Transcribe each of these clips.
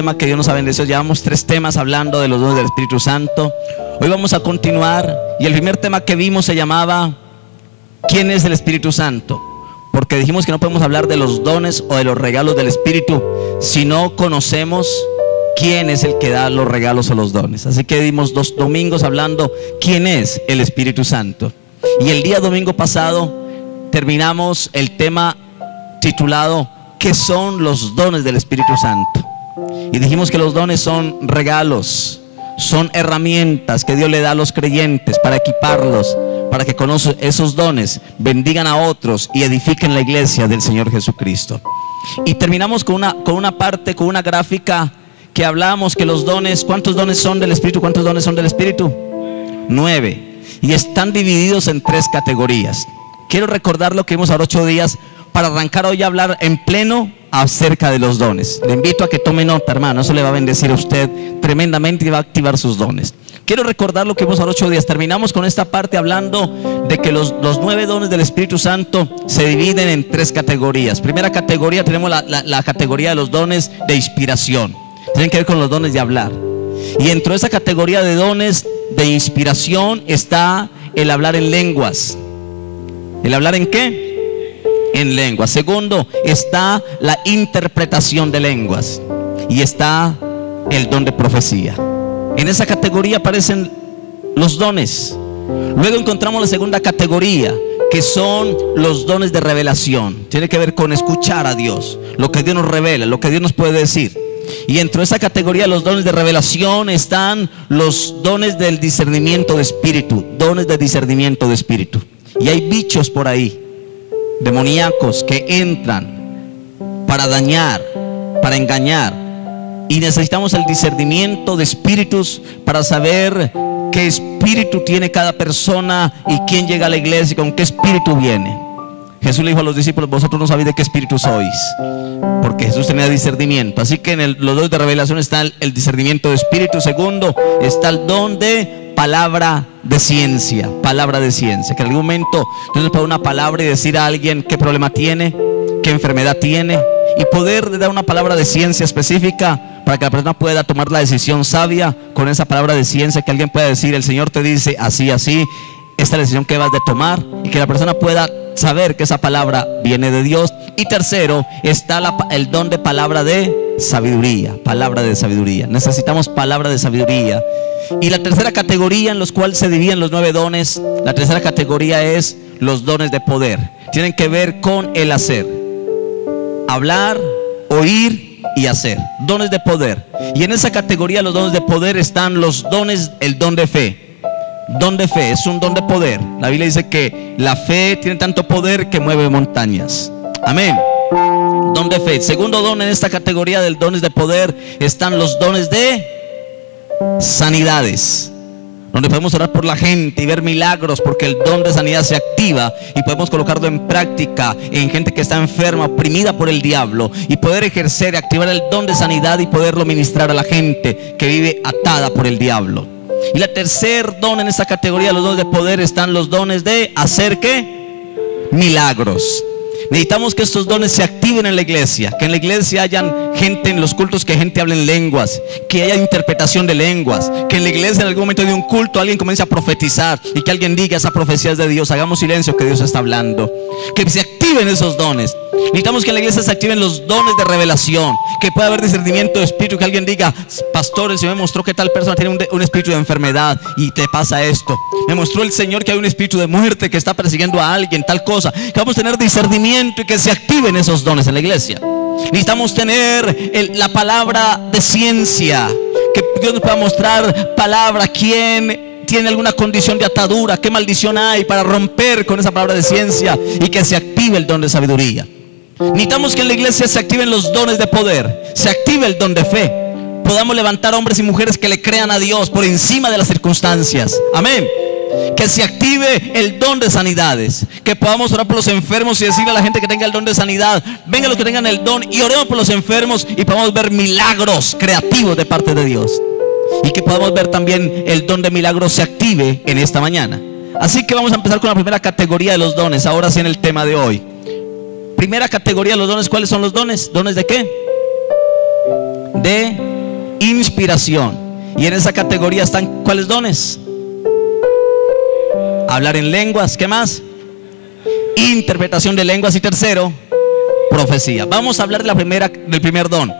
tema que Dios nos ha bendecido. Llevamos 3 temas hablando de los dones del Espíritu Santo. Hoy vamos a continuar y el primer tema que vimos se llamaba ¿quién es el Espíritu Santo? Porque dijimos que no podemos hablar de los dones o de los regalos del Espíritu si no conocemos quién es el que da los regalos o los dones. Así que dimos 2 domingos hablando quién es el Espíritu Santo. Y el día domingo pasado terminamos el tema titulado ¿qué son los dones del Espíritu Santo? Y dijimos que los dones son regalos, son herramientas que Dios le da a los creyentes para equiparlos, para que con esos dones bendigan a otros y edifiquen la iglesia del Señor Jesucristo. Y terminamos con una gráfica que hablábamos que los dones, ¿cuántos dones son del Espíritu? ¿Cuántos dones son del Espíritu? 9. Y están divididos en 3 categorías. Quiero recordar lo que vimos ahora 8 días para arrancar hoy a hablar en pleno acerca de los dones. Le invito a que tome nota, hermano, eso le va a bendecir a usted tremendamente y va a activar sus dones. Quiero recordar lo que vimos ahora 8 días. Terminamos con esta parte hablando de que los 9 dones del Espíritu Santo se dividen en 3 categorías. Primera categoría, tenemos la categoría de los dones de inspiración. Tienen que ver con los dones de hablar. Y dentro de esa categoría de dones de inspiración está el hablar en lenguas. ¿El hablar en qué? En lenguas. Segundo, está la interpretación de lenguas. Y está el don de profecía. En esa categoría aparecen los dones. Luego encontramos la segunda categoría, que son los dones de revelación. Tiene que ver con escuchar a Dios, lo que Dios nos revela, lo que Dios nos puede decir. Y dentro de esa categoría de los dones de revelación están los dones del discernimiento de espíritu. Dones de discernimiento de espíritu. Y hay bichos por ahí, demoníacos, que entran para dañar, para engañar. Y necesitamos el discernimiento de espíritus para saber qué espíritu tiene cada persona y quién llega a la iglesia y con qué espíritu viene. Jesús le dijo a los discípulos: vosotros no sabéis de qué espíritu sois, porque Jesús tenía discernimiento. Así que en los dones de revelación está el discernimiento de espíritu. Segundo, está el don de palabra de ciencia. Palabra de ciencia, que en algún momento Dios nos puede dar una palabra y decir a alguien qué problema tiene, qué enfermedad tiene, y poder dar una palabra de ciencia específica para que la persona pueda tomar la decisión sabia con esa palabra de ciencia, que alguien pueda decir: el Señor te dice así, así, esta es la decisión que vas de tomar, y que la persona pueda saber que esa palabra viene de Dios. Y tercero, está el don de palabra de sabiduría. Palabra de sabiduría. Necesitamos palabra de sabiduría. Y la tercera categoría en los cuales se dividen los 9 dones, la tercera categoría es los dones de poder. Tienen que ver con el hacer, hablar, oír y hacer. Dones de poder. Y en esa categoría, los dones de poder, están los dones, el don de fe. Don de fe es un don de poder. La Biblia dice que la fe tiene tanto poder que mueve montañas. Amén. Don de fe. Segundo don en esta categoría del dones de poder están los dones de sanidades, donde podemos orar por la gente y ver milagros, porque el don de sanidad se activa y podemos colocarlo en práctica en gente que está enferma, oprimida por el diablo, y poder ejercer y activar el don de sanidad y poderlo ministrar a la gente que vive atada por el diablo. Y la tercer don en esta categoría, los dones de poder, están los dones de hacer ¿qué? Milagros. Necesitamos que estos dones se activen en la iglesia, que en la iglesia hayan gente en los cultos, que gente hable en lenguas, que haya interpretación de lenguas, que en la iglesia en algún momento de un culto alguien comience a profetizar y que alguien diga: esa profecía es de Dios. Hagamos silencio, que Dios está hablando. Que se activen esos dones. Necesitamos que en la iglesia se activen los dones de revelación, que pueda haber discernimiento de espíritu, que alguien diga: pastor, el Señor me mostró que tal persona tiene un espíritu de enfermedad y te pasa esto. Me mostró el Señor que hay un espíritu de muerte que está persiguiendo a alguien, tal cosa. Que vamos a tener discernimiento y que se activen esos dones en la iglesia. Necesitamos tener la palabra de ciencia, que Dios nos pueda mostrar palabra. ¿Quién tiene alguna condición de atadura? ¿Qué maldición hay? Para romper con esa palabra de ciencia y que se active el don de sabiduría. Necesitamos que en la iglesia se activen los dones de poder, se active el don de fe. Podamos levantar hombres y mujeres que le crean a Dios por encima de las circunstancias. Amén. Que se active el don de sanidades, que podamos orar por los enfermos y decirle a la gente que tenga el don de sanidad: venga los que tengan el don y oremos por los enfermos, y podamos ver milagros creativos de parte de Dios. Y que podamos ver también el don de milagros se active en esta mañana. Así que vamos a empezar con la primera categoría de los dones. Ahora sí, en el tema de hoy. Primera categoría de los dones. ¿Cuáles son los dones? ¿Dones de qué? De inspiración. Y en esa categoría están ¿cuáles dones? Hablar en lenguas. ¿Qué más? Interpretación de lenguas. Y tercero, profecía. Vamos a hablar de del primer don,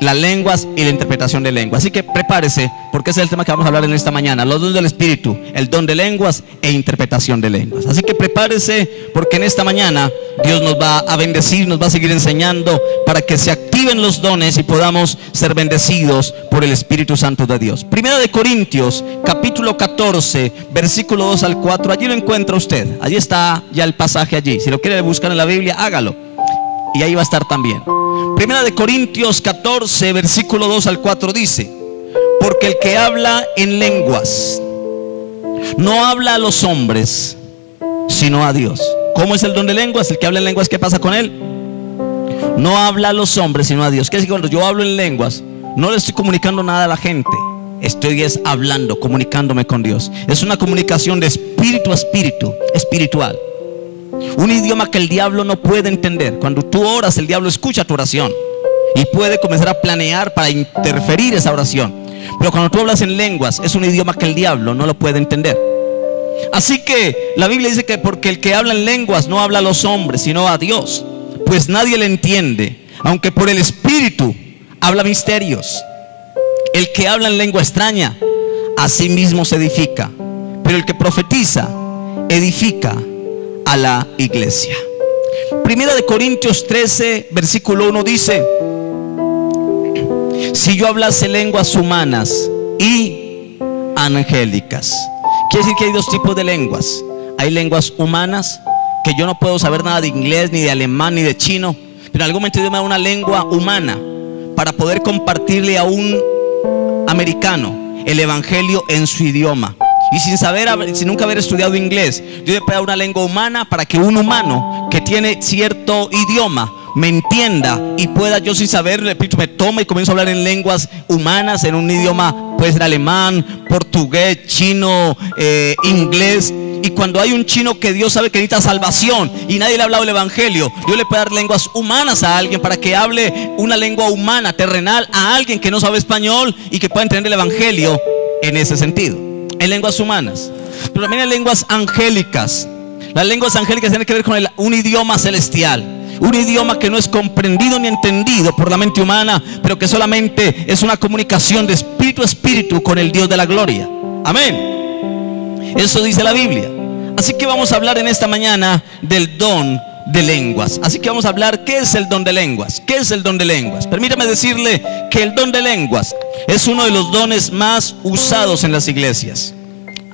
las lenguas y la interpretación de lenguas. Así que prepárese, porque ese es el tema que vamos a hablar en esta mañana: los dones del Espíritu, el don de lenguas e interpretación de lenguas. Así que prepárese, porque en esta mañana Dios nos va a bendecir, nos va a seguir enseñando para que se activen los dones y podamos ser bendecidos por el Espíritu Santo de Dios. Primera de Corintios, capítulo 14, versículo 2 al 4. Allí lo encuentra usted. Allí está ya el pasaje allí. Si lo quiere buscar en la Biblia, hágalo. Y ahí va a estar también. Primera de Corintios 14, versículo 2 al 4 dice: porque el que habla en lenguas no habla a los hombres, sino a Dios. ¿Cómo es el don de lenguas? El que habla en lenguas, ¿qué pasa con él? No habla a los hombres, sino a Dios. ¿Qué es que cuando yo hablo en lenguas, no le estoy comunicando nada a la gente? Estoy hablando, comunicándome con Dios. Es una comunicación de espíritu a espíritu, espiritual. Un idioma que el diablo no puede entender. Cuando tú oras, el diablo escucha tu oración y puede comenzar a planear para interferir esa oración. Pero cuando tú hablas en lenguas, es un idioma que el diablo no lo puede entender. Así que la Biblia dice que porque el que habla en lenguas no habla a los hombres, sino a Dios, pues nadie le entiende, aunque por el Espíritu habla misterios. El que habla en lengua extraña, a sí mismo se edifica, pero el que profetiza, edifica a la iglesia. Primera de Corintios 13, versículo 1 dice: si yo hablase lenguas humanas y angélicas. Quiere decir que hay dos tipos de lenguas. Hay lenguas humanas, que yo no puedo saber nada de inglés, ni de alemán, ni de chino, pero en algún momento Dios me da una lengua humana para poder compartirle a un americano el evangelio en su idioma. Y sin nunca haber estudiado inglés, Dios me puede dar una lengua humana para que un humano que tiene cierto idioma me entienda y pueda, yo sin saber, el Espíritu me toma y comienzo a hablar en lenguas humanas, en un idioma, puede ser alemán, portugués, chino, inglés. Y cuando hay un chino que Dios sabe que necesita salvación y nadie le ha hablado el evangelio, Dios le puede dar lenguas humanas a alguien para que hable una lengua humana, terrenal, a alguien que no sabe español y que pueda entender el evangelio en ese sentido. En lenguas humanas. Pero también en lenguas angélicas. Las lenguas angélicas tienen que ver con un idioma celestial, un idioma que no es comprendido ni entendido por la mente humana, pero que solamente es una comunicación de espíritu a espíritu con el Dios de la gloria. Amén. Eso dice la Biblia. Así que vamos a hablar en esta mañana del don de lenguas. Así que vamos a hablar, ¿qué es el don de lenguas? ¿Qué es el don de lenguas? Permítame decirle que el don de lenguas es uno de los dones más usados en las iglesias.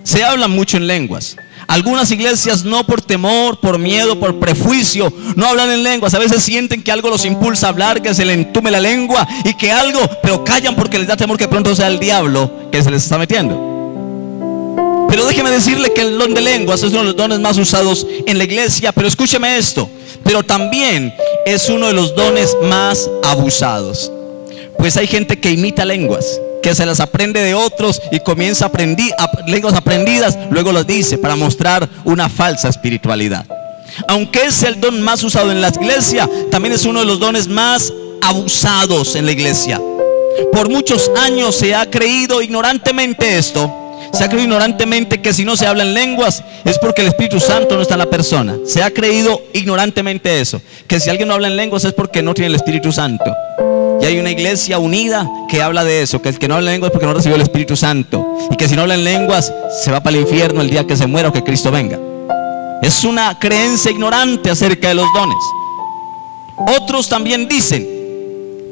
Se habla mucho en lenguas. Algunas iglesias, no por temor, por miedo, por prejuicio, no hablan en lenguas. A veces sienten que algo los impulsa a hablar, que se le entume la lengua y que algo, pero callan porque les da temor que pronto sea el diablo que se les está metiendo. Pero déjeme decirle que el don de lenguas es uno de los dones más usados en la iglesia. Pero escúcheme esto, pero también es uno de los dones más abusados. Pues hay gente que imita lenguas, que se las aprende de otros y comienza a aprender lenguas aprendidas, luego las dice para mostrar una falsa espiritualidad. Aunque es el don más usado en la iglesia, también es uno de los dones más abusados en la iglesia. Por muchos años se ha creído ignorantemente esto. Se ha creído ignorantemente que si no se habla en lenguas es porque el Espíritu Santo no está en la persona. Se ha creído ignorantemente eso, que si alguien no habla en lenguas es porque no tiene el Espíritu Santo. Y hay una iglesia unida que habla de eso, que el que no habla en lenguas es porque no recibió el Espíritu Santo, y que si no habla en lenguas se va para el infierno el día que se muera o que Cristo venga. Es una creencia ignorante acerca de los dones. Otros también dicen,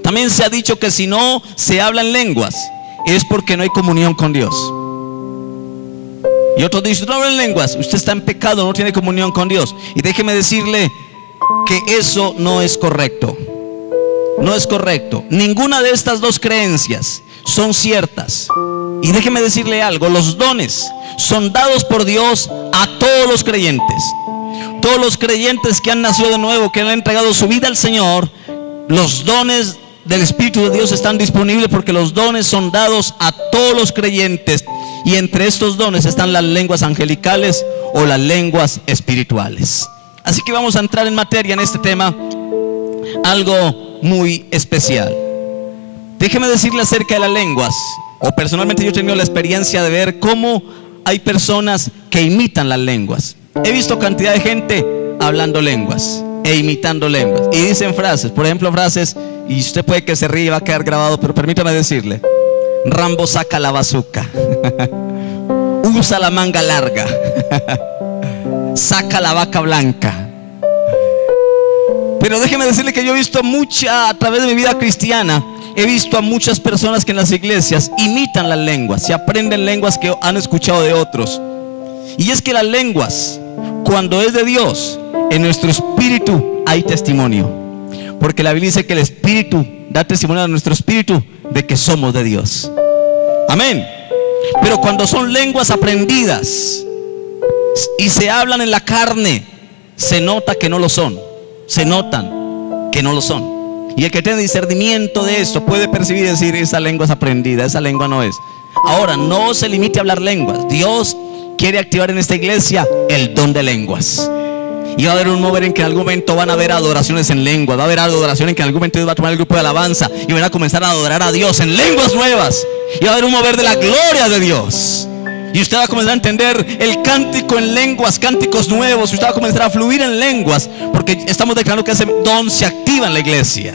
también se ha dicho que si no se habla en lenguas es porque no hay comunión con Dios. Y otros dicen, no habla en lenguas, usted está en pecado, no tiene comunión con Dios. Y déjeme decirle que eso no es correcto. No es correcto. Ninguna de estas dos creencias son ciertas. Y déjeme decirle algo, los dones son dados por Dios a todos los creyentes. Todos los creyentes que han nacido de nuevo, que han entregado su vida al Señor, los dones del Espíritu de Dios están disponibles porque los dones son dados a todos los creyentes. Y entre estos dones están las lenguas angelicales o las lenguas espirituales. Así que vamos a entrar en materia en este tema, algo muy especial. Déjeme decirle acerca de las lenguas. O personalmente yo he tenido la experiencia de ver cómo hay personas que imitan las lenguas. He visto cantidad de gente hablando lenguas e imitando lenguas. Y dicen frases, por ejemplo frases, y usted puede que se ríe y va a quedar grabado, pero permítame decirle: Rambo saca la bazuca, usa la manga larga, saca la vaca blanca. Pero déjeme decirle que yo he visto a través de mi vida cristiana, he visto a muchas personas que en las iglesias imitan las lenguas, se aprenden lenguas que han escuchado de otros. Y es que las lenguas, cuando es de Dios, en nuestro espíritu hay testimonio, porque la Biblia dice que el espíritu da testimonio a nuestro espíritu de que somos de Dios. Amén. Pero cuando son lenguas aprendidas y se hablan en la carne, se nota que no lo son. Se notan que no lo son. Y el que tiene discernimiento de esto puede percibir y decir: esa lengua es aprendida, esa lengua no es. Ahora, no se limite a hablar lenguas. Dios quiere activar en esta iglesia el don de lenguas. Y va a haber un mover en que en algún momento van a haber adoraciones en lenguas. Va a haber adoración en que en algún momento Dios va a tomar el grupo de alabanza y van a comenzar a adorar a Dios en lenguas nuevas. Y va a haber un mover de la gloria de Dios. Y usted va a comenzar a entender el cántico en lenguas, cánticos nuevos. Usted va a comenzar a fluir en lenguas, porque estamos declarando que ese don se activa en la iglesia.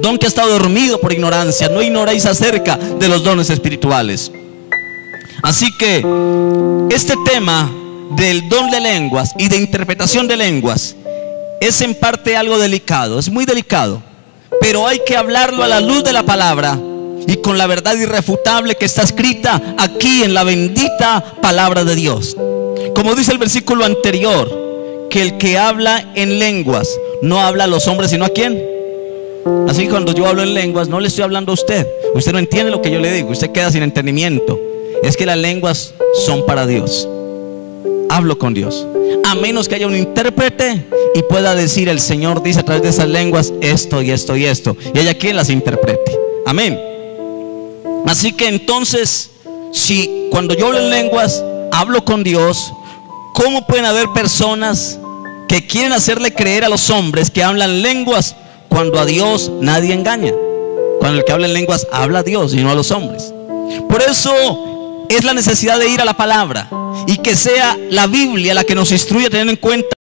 Don que ha estado dormido por ignorancia. No ignoréis acerca de los dones espirituales. Así que este tema del don de lenguas y de interpretación de lenguas es en parte algo delicado, es muy delicado, pero hay que hablarlo a la luz de la palabra y con la verdad irrefutable que está escrita aquí en la bendita palabra de Dios. Como dice el versículo anterior, que el que habla en lenguas no habla a los hombres, sino ¿a quién? Así que cuando yo hablo en lenguas no le estoy hablando a usted. Usted no entiende lo que yo le digo, usted queda sin entendimiento. Es que las lenguas son para Dios. Hablo con Dios, a menos que haya un intérprete y pueda decir: el Señor dice a través de esas lenguas esto y esto y esto, y haya quien las interprete. Amén. Así que entonces, si cuando yo hablo en lenguas hablo con Dios, ¿cómo pueden haber personas que quieren hacerle creer a los hombres que hablan lenguas cuando a Dios nadie engaña? Cuando el que habla en lenguas habla a Dios y no a los hombres. Por eso es la necesidad de ir a la palabra y que sea la Biblia la que nos instruya, teniendo en cuenta